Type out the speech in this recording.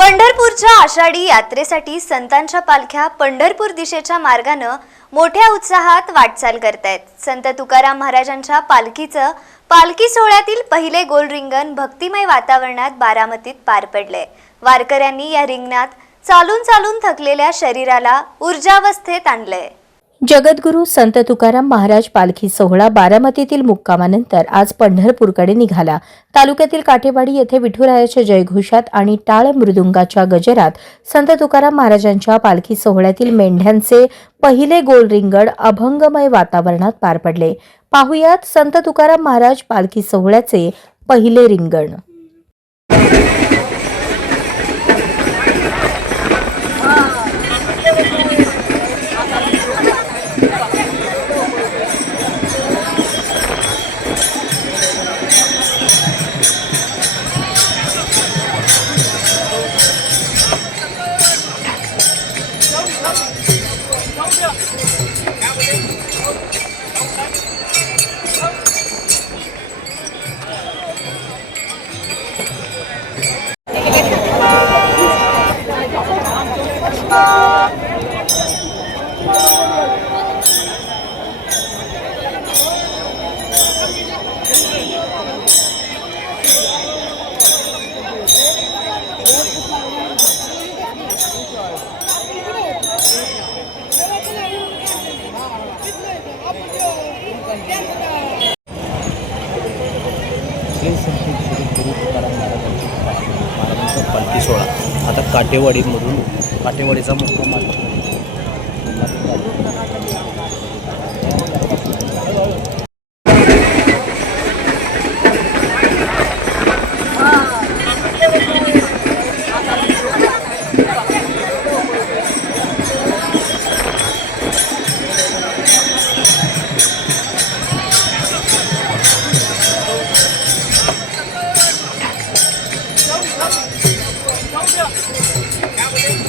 पंढरपूरच्या आषाढी यात्रेसाठी संतांच्या पालख्या पंढरपूर दिशेच्या मार्गानं मोठ्या उत्साहात वाटचाल करतायत. संत तुकाराम महाराजांच्या पालखीचं पालखी सोहळ्यातील पहिले गोल रिंगण भक्तिमय वातावरणात बारामतीत पार पडले वारकऱ्यांनी या रिंगणात चालून चालून थकलेल्या शरीराला ऊर्जावस्थेत आणलंय. जगद्गुरू संत तुकाराम महाराज पालखी सोहळा बारामतीतील मुक्कामानंतर आज पंढरपूरकडे निघाला. तालुक्यातील काठेवाडी येथे विठुरायाच्या जयघोषात आणि टाळ मृदुंगाच्या गजरात संत तुकाराम महाराजांच्या पालखी सोहळ्यातील मेंढ्यांचे पहिले गोल रिंगण अभंगमय वातावरणात पार पडले. पाहुयात संत तुकाराम महाराज पालखी सोहळ्याचे पहिले रिंगण. श्री संत श्री गुरु तुकाराम महाराजांची पालखी महाराजांचा पालखी सोहळा आता काटेवाडीमधून काटेवाडीचा मुख्य आहे Come.